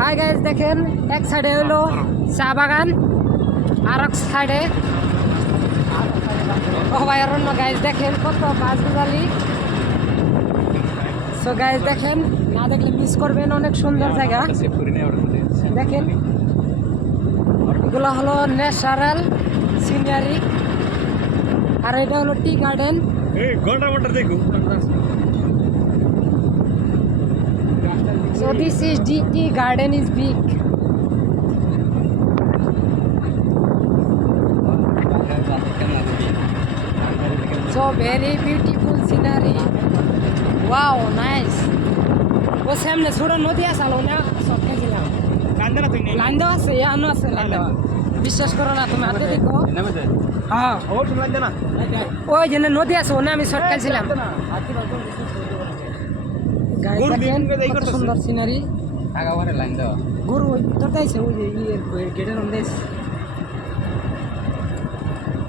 Hi guys, দেখেন এক সাইডে হলো চা বাগান আর এক সাইডে অভয়ারণ্য। গাইস দেখেন কত গাছ গাছালি। সো গাইস দেখেন, না দেখলে মিস করবেন, অনেক সুন্দর জায়গা। দেখেন এগুলো হলো ন্যাচারাল সিনারি, আর এটা হলো tea garden. So this is tea garden is big. So very beautiful scenery. Wow, nice. ও সামনে ছোট নদী আছে না, সব গেছিলাম। লাইন দেওয়া আছে, আনো আছে লাইন দেওয়া। বিশ্বাস করো না তুমি, হাতে দেখো। হ্যাঁ ওই যে নদী আছে, ওনে আমি শর্ট গেছিলাম। কত সুন্দর সিনারি। গরু ওই ভিতরতে আছে, ওই যে গেটের মধ্যে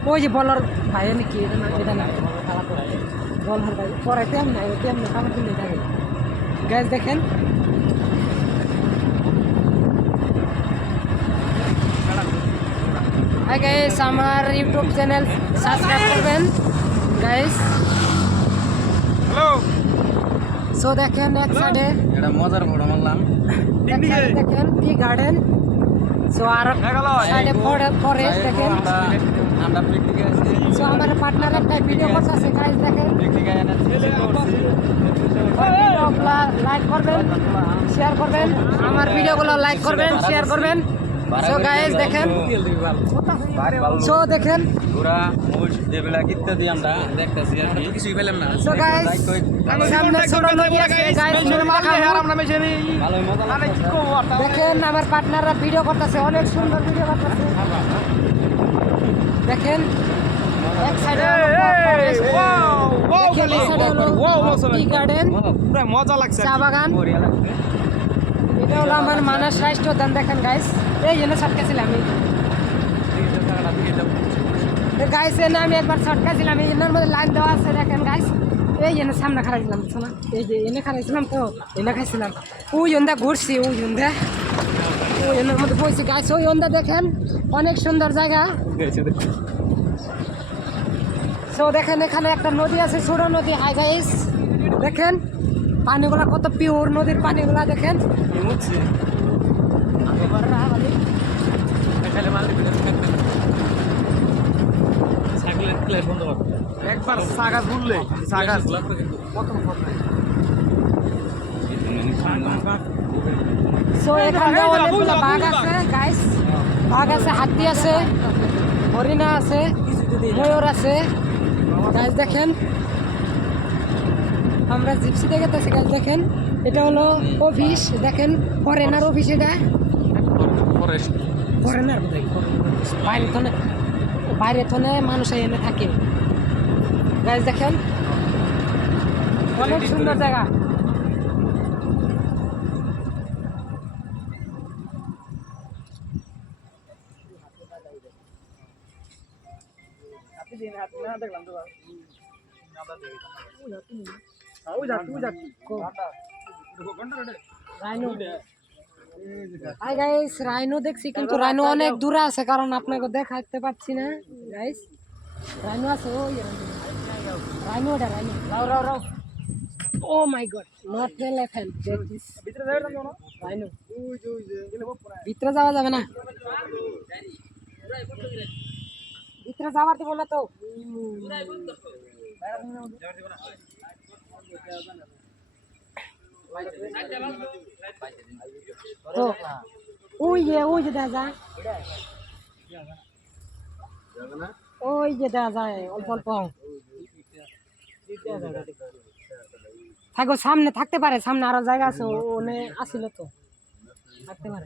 ওই যে বলার ভাই নাকি, এটা না এটা না বলার ভাই পড়াইতে আমি নাই, ওতে আমি খাবার কিনে থাকে। গাছ দেখেন হাই গাইস, আমার ইউটিউব চ্যানেল সাবস্ক্রাইব করবেন গাইস। হ্যালো। সো দেখেন এক সাইডে এটা মজার ফটো মারলাম, দেখেন টি গার্ডেন। সো আর সাইডে ফরেস্ট দেখেন। আমরা পিকনিকে আছি। সো আমার পার্টনার একটা ভিডিও করতেছে গাইস, দেখেন পিকনিকে লাইক করবেন, শেয়ার করবেন, আমার ভিডিওগুলো লাইক করবেন, শেয়ার করবেন। সো গাইস দেখেন, সো দেখেন পুরা মুজ যেগুলা ইত্যাদি আমরা দেখতেছি আর কি, কিছুই পেলাম না। সো গাইস সামনে ছোট নদী আছে গাইস, ভালোই মজা লাগছে। দেখেন আমার পার্টনাররা ভিডিও করতেছে, অনেক সুন্দর ভিডিও করতেছে। দেখেন এক সাইডে টি গার্ডেন, মজা লাগছে, চা বাগান। এটা হলো আমার মানস রাষ্ট্র উদ্যান। দেখেন গাইস, এই জন্য ছটকেছিলাম আমি গাইস, এনে আমি একবার ছটকেছিলাম, এই জন্য মধ্যে লাইন দেওয়া আছে। দেখেন গাইস, এই জন্য সামনে খারাইছিলাম, বুঝছো না, এই যে এনে খারাইছিলাম, তো এনে খাইছিলাম। ওই জন্দা ঘুরছি, ওই জন্দা ওই জনের মধ্যে বসছি গাইস। ওই জন্দা দেখেন অনেক সুন্দর জায়গা। সো দেখেন এখানে একটা নদী আছে, ছোট নদী। হাই গাইস দেখেন পানিগুলা কত পিওর, নদীর পানিগুলা দেখেন। একবার সাগাস বললে সাগাস সো এখানে অনেকগুলো বাঘ আছে গাইস, বাঘ আছে, হাতি আছে, হরিণা আছে, ময়ূর আছে গাইস। দেখেন আমরা জিপসি দেখতেছি গাইস। দেখেন এটা হলো অফিস, দেখেন ফরেনার অফিস, এটা ফরেনার বাইরে তো বাইরে তো মানুষ এনে থাকে গাইস। দেখেন অনেক সুন্দর জায়গা। রাইনো দেখছি, কিন্তু রাইনো অনেক দূরে আছে, কারণ আপনাকে দেখাতে পারছি না গাইস। রাইনো আছে, ওই রাইনো, ওটা রাইনো। রাও রাও রাও, oh my god, not elephant, rhino. ভিতরে যাওয়া যাবে না, ভিতরে যাওয়ার দিব না তো। ওই যে দেখা যায়, ওই যে দেখা যায় অল্প অল্প থাকো, সামনে থাকতে পারে, সামনে আরো জায়গা আছে, ওনে আসিল তো, থাকতে পারে।